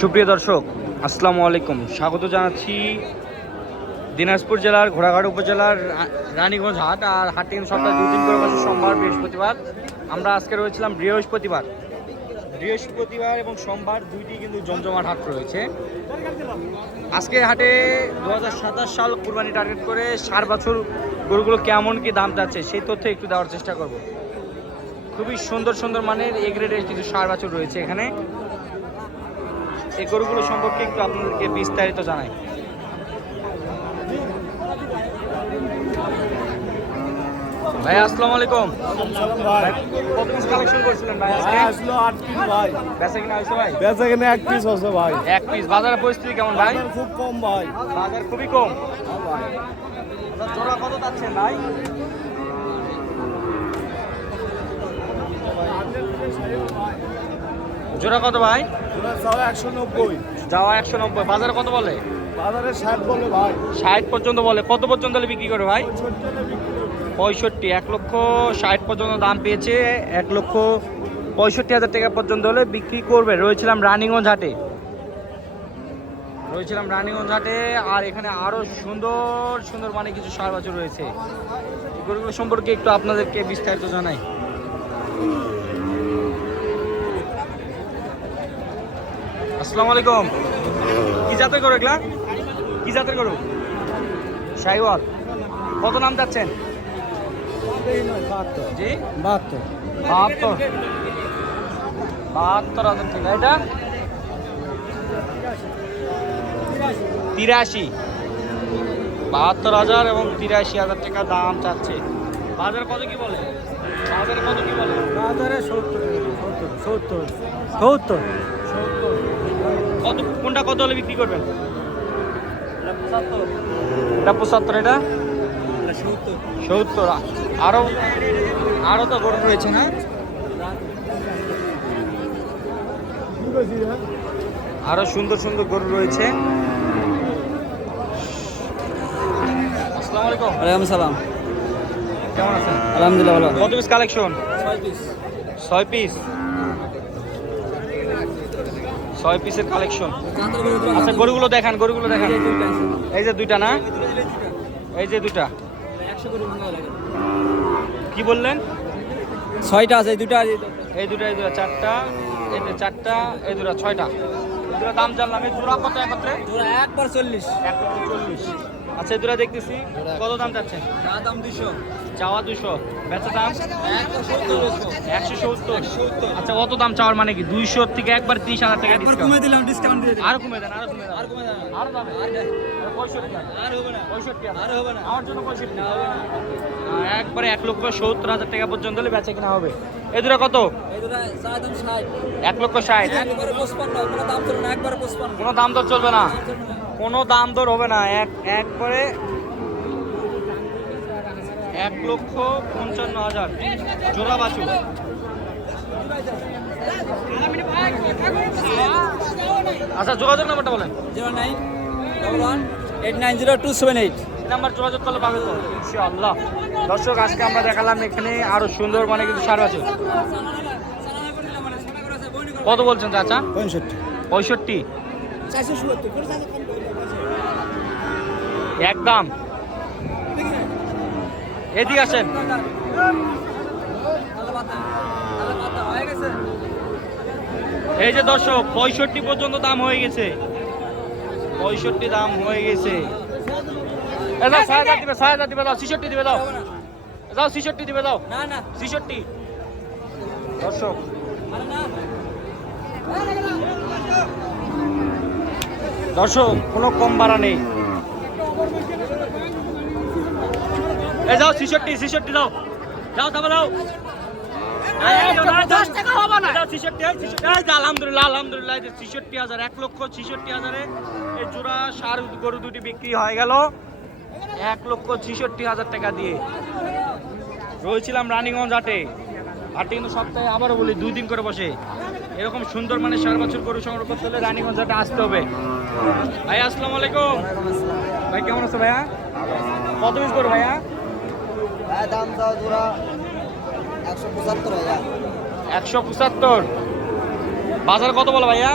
সুপ্রিয় দর্শক, আসসালামু আলাইকুম। স্বাগত জানাচ্ছি দিনাজপুর জেলার ঘোড়াঘাট উপজেলার রানীগঞ্জ হাট। আর হাটটি কিন্তু সপ্তাহে 2 দিন করে বসে, সোমবার বৃহস্পতিবার। আমরা আজকে রয়েছিলাম বৃহস্পতিবার এবং সোমবার দুইটি কিন্তু জমজমাট হাট রয়েছে। আজকে হাটে 2027 সাল কুরবানি টার্গেট করে 4 বছর গরুগুলো কেমন কি দাম যাচ্ছে সেই তথ্য একটু দেওয়ার চেষ্টা করব। খুবই সুন্দর সুন্দর মানের এ গ্রেডের কিছু 4 বছর রয়েছে এখানে। এই গরুগুলো সম্পর্কে একটু আপনাদেরকে বিস্তারিত জানাই। ভাই আসসালামু আলাইকুম। ভাই কত পিস কালেকশন করছিলেন ভাই আজকে? আসলো 8 পিস ভাই। বেচা কিনা হয়েছে ভাই? বেচা কিনা 1 পিস আছে ভাই। এক পিস। বাজারের পরিস্থিতি কেমন ভাই? বাজার খুব কম ভাই। বাজার খুবই কম। জোড়া কত যাচ্ছেন ভাই? জোড়া কত ভাই? জোড়া চাও 190। যাওয়া 190। বাজারে কত বলে? বাজারে 60 বলে ভাই। 60 পর্যন্ত বলে। কত পর্যন্ত হলে বিক্রি করে ভাই? 65 65। 1,60,000 পর্যন্ত দাম পেয়েছে। 1,65,000 টাকা পর্যন্ত হলে বিক্রি করবে। রয়েছিলাম রানীগঞ্জ হাটে। আর এখানে আরো সুন্দর সুন্দর মানে কিছু 4 বছর রয়েছে। গরুগুলো সম্পর্কে একটু আপনাদেরকে বিস্তারিত জানাই। আসসালামু আলাইকুম। কি জাতের গরু এগুলা? কি জাতের গরু? শাহিওয়াল। কত নাম যাচ্ছেন? জি 72,000 টাকা। এটা 83। 72,000 এবং 83,000 টাকা দাম চাচ্ছে। বাজারে কত কি বলে? বাজারে 70। কত কোনটা কত হলে বিক্রি করবেন? এটা 75। এটা 70। আরো তো গরু রয়েছে না? আরো সুন্দর সুন্দর গরু রয়েছে। আসসালামু আলাইকুম। ওয়ালাইকুম সালাম। কেমন আছেন? আলহামদুলিল্লাহ ভালো। কত পিস কালেকশন? 6 পিস। 6 পিসের কালেকশন। আচ্ছা গরুগুলো দেখান। এই যে দুইটা না? এই যে দুইটা কি বললেন? 6টা আছে, দুটো এই দুটা 4টা, এই যে 4টা, এই দুটা 6টা। দুটা দাম জানলাম। এই জোড়া কত একত্রে? জোড়া 1/40। 1,40। আচ্ছা এই দুটা দেখতেছি। কত দাম যাচ্ছে? দাম 200। চাওয়া 200, বেচা দাম 170। 170। আচ্ছা অত দাম চাওয়ার মানে কি? 200 থেকে একবার 30,000 টাকা ডিসকাউন্ট। কমে দিলাম, ডিসকাউন্ট দিয়ে দিলাম। আরো কমে দেন। আর কমে দেন। আরো দামে। আর 65। আর হবে না। 65। আর হবে না। আমার জন্য 65। না হবে না। একবারে 1,70,000 টাকা পর্যন্ত হলে বেচা কিনা হবে। এই দুটো কত? এই দুটো চা দাম 60। 1,60,000। একবারে 55, কোনো দাম চলবে না, একবারে 55। কোনো দাম দর চলবে না। কোনো দাম দর হবে না। একবারে 1,55,000 জোড়া বাছুর। আচ্ছা যোগাযোগ নাম্বারটা বলেন। 0911890278। এই নাম্বার যোগাযোগ করলে পাবে তো ইনশাআল্লাহ। দর্শক আজকে আমরা দেখালাম এখানে আরো সুন্দর মানে কিন্তু 4 আছে। কত বলছেন চাচা? 65। একদম। এদিকে আসেন। এই যে দর্শক 65 পর্যন্ত দাম হয়ে গেছে। 65 দাম হয়ে গেছে। দাও 6,000 দিবে, 6,000 দিবে, দাও 66 দিবে, দাও 66 দিবে, দাও না না 66। দর্শক কোনো কম বাড়া নেই। এই যাও 66 দাও, তবে দাও। আলহামদুলিল্লাহ 66,000। 1,66,000 এই জোড়া সার গরু দুটি বিক্রি হয়ে গেল 1,66,000 টাকা দিয়ে। রয়েছিলাম রানীগঞ্জ হাটে কিন্তু সপ্তাহে আবারও বলি 2 দিন করে বসে। এরকম সুন্দর মানে 4 বছর গরু সংগ্রহ করতে হলে রানীগঞ্জ হাটে আসতে হবে। ভাই আসসালামু আলাইকুম। ভাই কেমন আছো ভাইয়া? কত পিস গরু ভাইয়া? দাম দাও জোড়া 175 হাজার। 175। বাজার কত বলো ভাইয়া?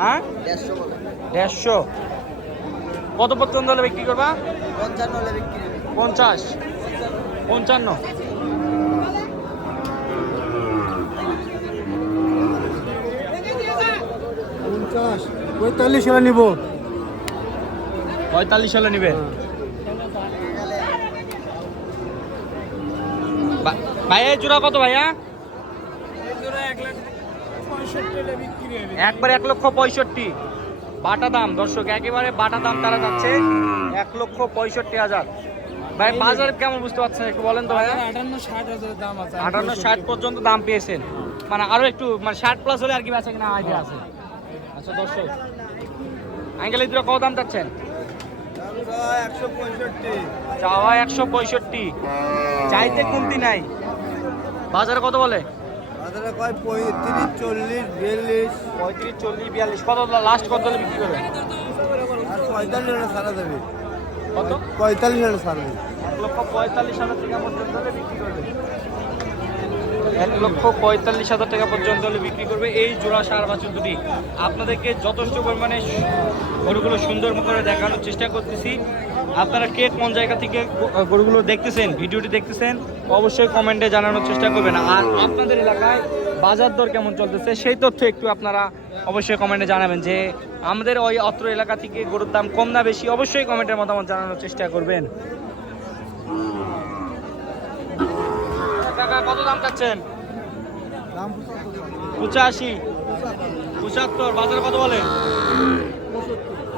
হ্যাঁ 150 বলে 150। কত পর্যন্ত হলে বিক্রি করবা? 55 হলে বিক্রি হবে 50, 55। পঞ্চাশ 45 হলে নিব 45 হলে নিবে। ভাইয়া এই জোড়া কত ভাইয়া? একবার 1,65,000 বাটা দাম। দর্শক একেবারে বাটা দাম তারা যাচ্ছে 1,65,000। ভাই বাজার কেমন বুঝতে পারছেন একটু বলেন তো ভাইয়া? 58-60 দাম আছে 58-60 পর্যন্ত দাম পেয়েছেন, মানে আরো একটু মানে 60 প্লাস হলে আর কি বেচা কিনা আইডিয়া আছে। আচ্ছা দর্শক আঙ্কেল এই দুটো কত দাম চাচ্ছেন? 165 চাওয়া 165, চাইতে কমতি নাই। বাজারে কত বলে? বাজারে কয় 35 40 42 35, 40, 42। কত লাস্ট কত হলে বিক্রি করবে? আর 45 হলে ছাড়া যাবে কত? 45 হলে ছাড়বে 1,45,000 টাকা পর্যন্ত হলে বিক্রি করবে। 1,45,000 টাকা পর্যন্ত হলে বিক্রি করবে এই জোড়া সার বাছুর দুটি। আপনাদেরকে যথেষ্ট পরিমাণে গরুগুলো সুন্দর করে দেখানোর চেষ্টা করতেছি। আপনারা কে কোন জায়গা থেকে গরুগুলো দেখতেছেন, ভিডিওটি দেখতেছেন, অবশ্যই কমেন্টে জানানোর চেষ্টা করবেন। আর আপনাদের এলাকায় বাজার দর কেমন চলতেছে সেই তথ্য একটু আপনারা অবশ্যই কমেন্টে জানাবেন। যে আমাদের ওই অত্র এলাকা থেকে গরুর দাম কম না বেশি, অবশ্যই কমেন্টের মতামত জানানোর চেষ্টা করবেন। কাকা কত দাম চাচ্ছেন? দাম 85, 75। বাজারে কত বলে?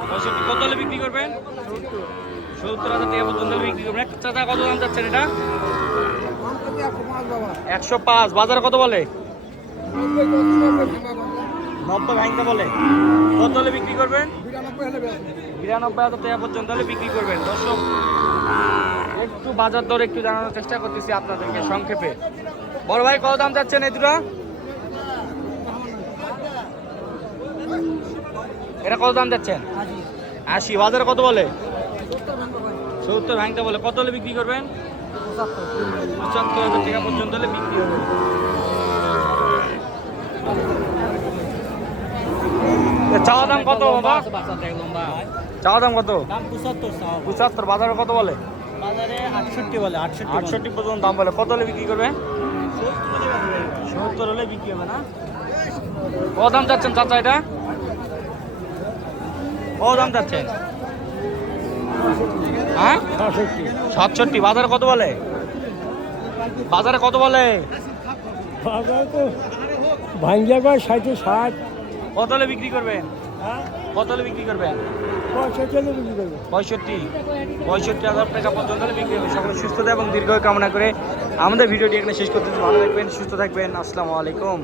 65। কত হলে বিক্রি করবেন? 70,000 টাকা পর্যন্ত হলে বিক্রি করবেন। চাচা কত দাম চাচ্ছেন এটা? 105। বাজারে কত বলে? 90 ভাঙতে বলে। কত হলে বিক্রি করবেন? 92,000 টাকা পর্যন্ত হলে বিক্রি করবেন। দর্শক একটু বাজার দর একটু জানানোর চেষ্টা করতেছি আপনাদেরকে সংক্ষেপে। বড় ভাই কত দাম চাচ্ছেন এই দুটো? এটা কত দাম যাচ্ছেন? 80। বাজারে কত বলে? 70 ভাঙতে বলে। কত হলে বিক্রি করবেন? 75,000 টাকা পর্যন্ত হলে বিক্রি হবে। চাওয়া দাম কত বাবা? চাওয়া দাম কত? 75। বাজারে কত বলে? বাজারে 68 বলে 68 পর্যন্ত দাম বলে। কত হলে বিক্রি করবে? 70 হলে বিক্রি হবে না? কত দাম চাচ্ছেন চাচা এটা? কত দাম চাচ্ছেন? হ্যাঁ 67। বাজারে কত বলে? বাজারে কত বলে? বাজারে তো ভাঙ্গিয়া কয় 60 60 কত হলে বিক্রি করবেন? কত হলে বিক্রি করবেন? 65 হলে বিক্রি করবে 65,000 টাকা পর্যন্ত হলে বিক্রি হবে। সকলে সুস্থতা এবং দীর্ঘ কামনা করে আমাদের ভিডিওটি এখানে শেষ করতেছি। ভালো থাকবেন, সুস্থ থাকবেন। আসসালামু আলাইকুম।